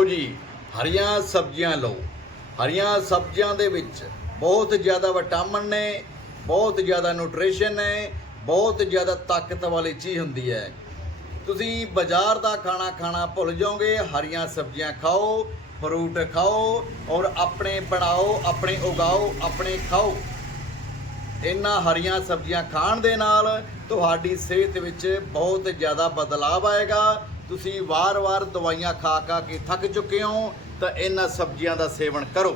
ਲਓ ਜੀ, ਹਰੀਆਂ ਸਬਜ਼ੀਆਂ ਲਓ। ਹਰੀਆਂ ਸਬਜ਼ੀਆਂ ਦੇ ਵਿੱਚ ਬਹੁਤ ਜ਼ਿਆਦਾ ਵਿਟਾਮਿਨ ਨੇ, ਬਹੁਤ ਜ਼ਿਆਦਾ ਨਿਊਟ੍ਰੀਸ਼ਨ ਹੈ ਬਹੁਤ ਜ਼ਿਆਦਾ ਤਾਕਤ ਵਾਲੀ ਚੀਜ਼ ਹੁੰਦੀ ਹੈ। ਤੁਸੀਂ ਬਾਜ਼ਾਰ ਦਾ ਖਾਣਾ ਖਾਣਾ ਭੁੱਲ ਜਾਓਗੇ, ਹਰੀਆਂ ਸਬਜ਼ੀਆਂ ਖਾਓ, ਫਰੂਟ ਖਾਓ ਔਰ ਆਪਣੇ ਬਣਾਓ, ਆਪਣੇ ਉਗਾਓ, ਆਪਣੇ ਖਾਓ। ਇਹਨਾਂ ਹਰੀਆਂ ਸਬਜ਼ੀਆਂ ਖਾਣ ਦੇ ਨਾਲ ਤੁਹਾਡੀ ਸਿਹਤ ਵਿੱਚ ਬਹੁਤ ਜ਼ਿਆਦਾ ਬਦਲਾਅ ਆਏਗਾ ਤੁਸੀਂ ਵਾਰ-ਵਾਰ ਦਵਾਈਆਂ ਖਾ ਖਾ ਕੇ ਥੱਕ ਚੁੱਕੇ ਹੋ, ਤਾਂ ਇਹਨਾਂ ਸਬਜ਼ੀਆਂ ਦਾ ਸੇਵਨ ਕਰੋ।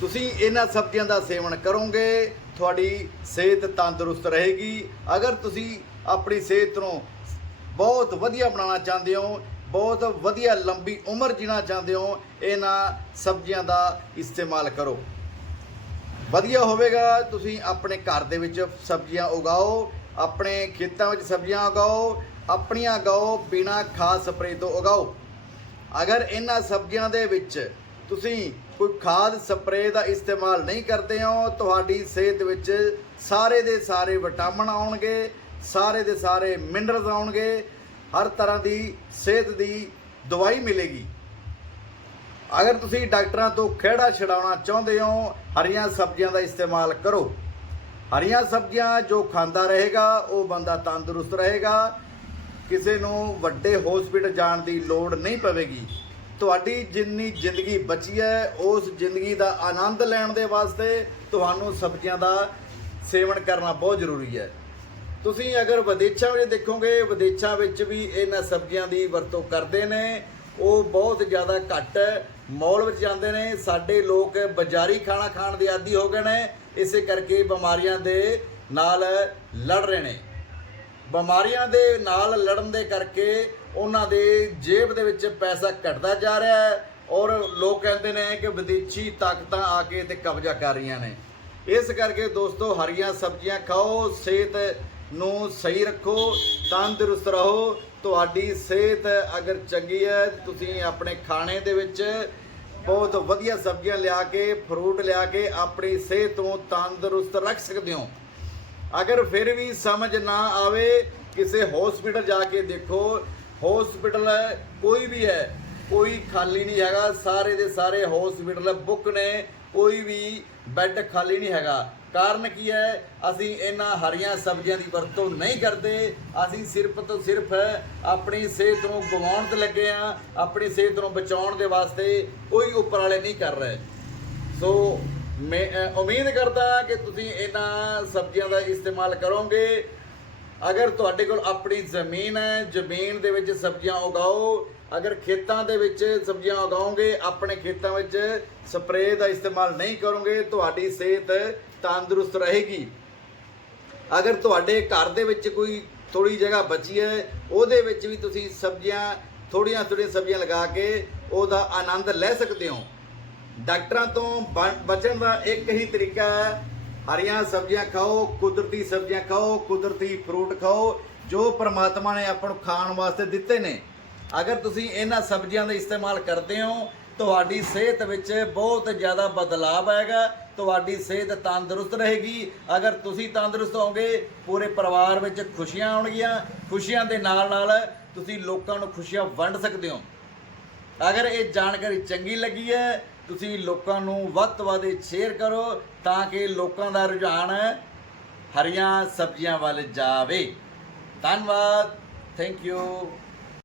ਤੁਸੀਂ ਇਹਨਾਂ ਸਬਜ਼ੀਆਂ ਦਾ ਸੇਵਨ ਕਰੋਗੇ, ਤੁਹਾਡੀ ਸਿਹਤ ਤੰਦਰੁਸਤ ਰਹੇਗੀ। ਅਗਰ ਤੁਸੀਂ ਆਪਣੀ ਸਿਹਤ ਨੂੰ ਬਹੁਤ ਵਧੀਆ ਬਣਾਉਣਾ ਚਾਹੁੰਦੇ ਹੋ, ਬਹੁਤ ਵਧੀਆ ਲੰਬੀ ਉਮਰ ਜੀਣਾ ਚਾਹੁੰਦੇ ਹੋ, ਇਹਨਾਂ ਸਬਜ਼ੀਆਂ ਦਾ ਇਸਤੇਮਾਲ ਕਰੋ। ਵਧੀਆ ਹੋਵੇਗਾ, ਤੁਸੀਂ ਆਪਣੇ ਘਰ ਦੇ ਵਿੱਚ ਸਬਜ਼ੀਆਂ ਉਗਾਓ ਆਪਣੇ ਖੇਤਾਂ ਵਿੱਚ ਸਬਜ਼ੀਆਂ ਉਗਾਓ, ਆਪਣੀਆਂ ਉਗਾਓ, ਬਿਨਾ ਖਾਦ ਸਪਰੇਅ ਤੋਂ ਉਗਾਓ। ਅਗਰ ਇਹਨਾਂ ਸਬਜ਼ੀਆਂ ਦੇ ਵਿੱਚ ਤੁਸੀਂ ਕੋਈ ਖਾਦ ਸਪਰੇਅ ਦਾ ਇਸਤੇਮਾਲ ਨਹੀਂ ਕਰਦੇ ਹੋ, ਤੁਹਾਡੀ ਸਿਹਤ ਵਿੱਚ ਸਾਰੇ ਦੇ ਸਾਰੇ ਵਿਟਾਮਿਨ ਆਉਣਗੇ, ਸਾਰੇ ਦੇ ਸਾਰੇ ਮਿਨਰਲਸ ਆਉਣਗੇ, ਹਰ ਤਰ੍ਹਾਂ ਦੀ ਸਿਹਤ ਦੀ ਦਵਾਈ ਮਿਲੇਗੀ। ਅਗਰ ਤੁਸੀਂ ਡਾਕਟਰਾਂ ਤੋਂ ਖਿਹੜਾ ਛਡਾਉਣਾ ਚਾਹੁੰਦੇ ਹੋ, ਹਰੀਆਂ ਸਬਜ਼ੀਆਂ ਦਾ ਇਸਤੇਮਾਲ ਕਰੋ। ਹਰੀਆਂ ਸਬਜ਼ੀਆਂ ਜੋ ਖਾਂਦਾ ਰਹੇਗਾ, ਉਹ ਬੰਦਾ ਤੰਦਰੁਸਤ ਰਹੇਗਾ। ਕਿਸੇ ਨੂੰ ਵੱਡੇ ਹਸਪੀਟਲ ਜਾਣ ਦੀ ਲੋੜ ਨਹੀਂ ਪਵੇਗੀ। ਤੁਹਾਡੀ ਜਿੰਨੀ ਜ਼ਿੰਦਗੀ ਬਚੀ ਹੈ, ਉਸ ਜ਼ਿੰਦਗੀ ਦਾ ਆਨੰਦ ਲੈਣ ਦੇ ਵਾਸਤੇ ਤੁਹਾਨੂੰ ਸਬਜ਼ੀਆਂ ਦਾ ਸੇਵਨ ਕਰਨਾ ਬਹੁਤ ਜ਼ਰੂਰੀ ਹੈ। ਤੁਸੀਂ ਅਗਰ ਵਿਦੇਸ਼ਾਂ ਵਿੱਚ ਦੇਖੋਗੇ, ਵਿਦੇਸ਼ਾਂ ਵਿੱਚ ਵੀ ਇਹਨਾਂ ਸਬਜ਼ੀਆਂ ਦੀ ਵਰਤੋਂ ਕਰਦੇ ਨੇ। ਉਹ ਬਹੁਤ ਜ਼ਿਆਦਾ ਘੱਟ ਮੌਲ ਵਿੱਚ ਜਾਂਦੇ ਨੇ। ਸਾਡੇ ਲੋਕ ਬਾਜ਼ਾਰੀ ਖਾਣਾ ਖਾਣ ਦੇ ਆਦੀ ਹੋ ਗਏ ਨੇ। ਇਸੇ ਕਰਕੇ ਬਿਮਾਰੀਆਂ ਦੇ ਨਾਲ ਲੜ ਰਹੇ ਨੇ। ਬਿਮਾਰੀਆਂ ਦੇ ਨਾਲ ਲੜਨ ਦੇ ਕਰਕੇ ਉਹਨਾਂ ਦੇ ਜੇਬ ਦੇ ਵਿੱਚ ਪੈਸਾ ਘਟਦਾ ਜਾ ਰਿਹਾ ਹੈ ਔਰ ਲੋਕ ਕਹਿੰਦੇ ਨੇ ਕਿ ਵਿਦੇਸ਼ੀ ਤਾਕਤਾਂ ਆ ਕੇ ਤੇ ਕਬਜ਼ਾ ਕਰ ਰਹੀਆਂ ਨੇ। ਇਸ ਕਰਕੇ ਦੋਸਤੋ, ਹਰੀਆਂ ਸਬਜ਼ੀਆਂ ਖਾਓ, ਸਿਹਤ ਨੂੰ ਸਹੀ ਰੱਖੋ, ਤੰਦਰੁਸਤ ਰਹੋ। ਤੁਹਾਡੀ ਸਿਹਤ ਅਗਰ ਚੰਗੀ ਹੈ, ਤੁਸੀਂ ਆਪਣੇ ਖਾਣੇ ਦੇ ਵਿੱਚ ਬਹੁਤ ਵਧੀਆ ਸਬਜ਼ੀਆਂ ਲਿਆ ਕੇ ਫਰੂਟ ਲਿਆ ਕੇ ਆਪਣੀ ਸਿਹਤ ਨੂੰ ਤੰਦਰੁਸਤ ਰੱਖ ਸਕਦੇ ਹੋ। ਅਗਰ ਫਿਰ ਵੀ ਸਮਝ ਨਾ ਆਵੇ, ਕਿਸੇ ਹਸਪੀਟਲ ਜਾ ਕੇ ਦੇਖੋ। ਹਸਪੀਟਲ ਕੋਈ ਵੀ ਹੈ, ਕੋਈ ਖਾਲੀ ਨਹੀਂ ਹੈਗਾ। ਸਾਰੇ ਦੇ ਸਾਰੇ ਹਸਪੀਟਲ ਬੁੱਕ ਨੇ, ਕੋਈ ਵੀ ਬੈੱਡ ਖਾਲੀ ਨਹੀਂ ਹੈਗਾ। ਕਾਰਨ ਕੀ ਹੈ? ਅਸੀਂ ਇਹਨਾਂ ਹਰੀਆਂ ਸਬਜ਼ੀਆਂ ਦੀ ਵਰਤੋਂ ਨਹੀਂ ਕਰਦੇ। ਅਸੀਂ ਸਿਰਫ ਤੋਂ ਸਿਰਫ ਆਪਣੀ ਸਿਹਤ ਨੂੰ ਗਵਾਉਣ ਤੇ ਲੱਗੇ ਆ ਆਪਣੀ ਸਿਹਤ ਨੂੰ ਬਚਾਉਣ ਦੇ ਵਾਸਤੇ ਕੋਈ ਉਪਰਾਲੇ ਨਹੀਂ ਕਰ ਰਹੇ। ਸੋ ਮੈਂ ਉਮੀਦ ਕਰਦਾ ਕਿ ਤੁਸੀਂ ਇਹਨਾਂ ਸਬਜ਼ੀਆਂ ਦਾ ਇਸਤੇਮਾਲ ਕਰੋਗੇ। ਅਗਰ ਤੁਹਾਡੇ ਕੋਲ ਆਪਣੀ ਜ਼ਮੀਨ ਹੈ, ਜ਼ਮੀਨ ਦੇ ਵਿੱਚ ਸਬਜ਼ੀਆਂ ਉਗਾਓ, ਅਗਰ ਖੇਤਾਂ ਦੇ ਵਿੱਚ ਸਬਜ਼ੀਆਂ ਉਗਾਓਗੇ, ਆਪਣੇ ਖੇਤਾਂ ਵਿੱਚ ਸਪਰੇਅ ਦਾ ਇਸਤੇਮਾਲ ਨਹੀਂ ਕਰੋਗੇ, ਤੁਹਾਡੀ ਸਿਹਤ ਤੰਦਰੁਸਤ ਰਹੇਗੀ। ਅਗਰ ਤੁਹਾਡੇ ਘਰ ਦੇ ਵਿੱਚ ਕੋਈ ਥੋੜੀ ਜਗ੍ਹਾ ਬਚੀ ਹੈ, ਉਹਦੇ ਵਿੱਚ ਵੀ ਤੁਸੀਂ ਸਬਜ਼ੀਆਂ ਥੋੜੀਆਂ ਥੋੜੀਆਂ ਸਬਜ਼ੀਆਂ ਲਗਾ ਕੇ ਉਹਦਾ ਆਨੰਦ ਲੈ ਸਕਦੇ ਹੋ। ਡਾਕਟਰਾਂ ਤੋਂ ਬ- ਬਚਣ ਦਾ ਇੱਕ ਹੀ ਤਰੀਕਾ ਹੈ ਹਰੀਆਂ ਸਬਜ਼ੀਆਂ ਖਾਓ, ਕੁਦਰਤੀ ਸਬਜ਼ੀਆਂ ਖਾਓ, ਕੁਦਰਤੀ ਫਰੂਟ ਖਾਓ, ਜੋ ਪ੍ਰਮਾਤਮਾ ਨੇ ਆਪਾਂ ਨੂੰ ਖਾਣ ਵਾਸਤੇ ਦਿੱਤੇ ਨੇ। ਅਗਰ ਤੁਸੀਂ ਇਹਨਾਂ ਸਬਜ਼ੀਆਂ ਦਾ ਇਸਤੇਮਾਲ ਕਰਦੇ ਹੋ, ਤੁਹਾਡੀ ਸਿਹਤ ਵਿੱਚ ਬਹੁਤ ਜ਼ਿਆਦਾ ਬਦਲਾਅ ਆਏਗਾ, ਤੁਹਾਡੀ ਸਿਹਤ ਤੰਦਰੁਸਤ ਰਹੇਗੀ। ਅਗਰ ਤੁਸੀਂ ਤੰਦਰੁਸਤ ਹੋਗੇ ਪੂਰੇ ਪਰਿਵਾਰ ਵਿੱਚ ਖੁਸ਼ੀਆਂ ਆਉਣਗੀਆਂ, ਖੁਸ਼ੀਆਂ ਦੇ ਨਾਲ ਨਾਲ ਤੁਸੀਂ ਲੋਕਾਂ ਨੂੰ ਖੁਸ਼ੀਆਂ ਵੰਡ ਸਕਦੇ ਹੋ। ਅਗਰ ਇਹ ਜਾਣਕਾਰੀ ਚੰਗੀ ਲੱਗੀ ਹੈ ਤੁਸੀਂ ਲੋਕਾਂ ਨੂੰ ਵੱਧ ਤੋਂ ਵੱਧ ਸ਼ੇਅਰ ਕਰੋ ਤਾਂ ਕਿ ਲੋਕਾਂ ਦਾ ਰੁਝਾਨ ਹਰੀਆਂ ਸਬਜ਼ੀਆਂ ਵੱਲ ਜਾਵੇ। ਧੰਨਵਾਦ। Thank you